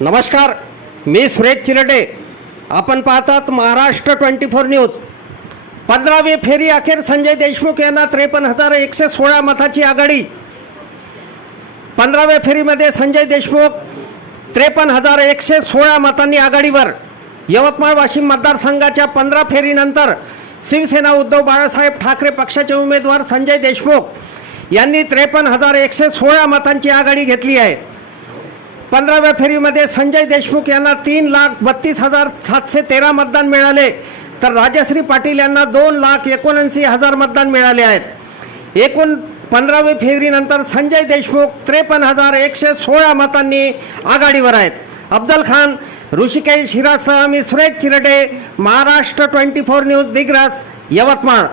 नमस्कार मी सुरेश चिरडे. आपण पाहतात महाराष्ट्र ट्वेंटी फोर न्यूज. पंधरावी फेरी अखेर संजय देशमुख यांना त्रेपन्न हजार एकशे सोळा मताची आघाडी. पंधराव्या फेरीमध्ये संजय देशमुख त्रेपन्न हजार एकशे सोळा मतांनी आघाडीवर. यवतमाळ वाशिम मतदारसंघाच्या पंधरा फेरीनंतर शिवसेना उद्धव बाळासाहेब ठाकरे पक्षाचे उमेदवार संजय देशमुख यांनी त्रेपन्न हजार एकशे सोळा मतांची आघाडी घेतली आहे. पंधराव्या फेरीमध्ये संजय देशमुख यांना तीन लाख बत्तीस हजार सातशे तेरा मतदान मिळाले. तर राजश्री पाटील यांना दोन लाख एकोणऐंशी हजार मतदान मिळाले आहेत. एकूण पंधरावी फेरीनंतर संजय देशमुख त्रेपन्न हजार एकशे सोळा मतांनी आघाडीवर आहेत. अफजल खान ऋषिकेश हिरासह मी Suresh Chirde Maharashtra twenty four news Digras Yavatmal.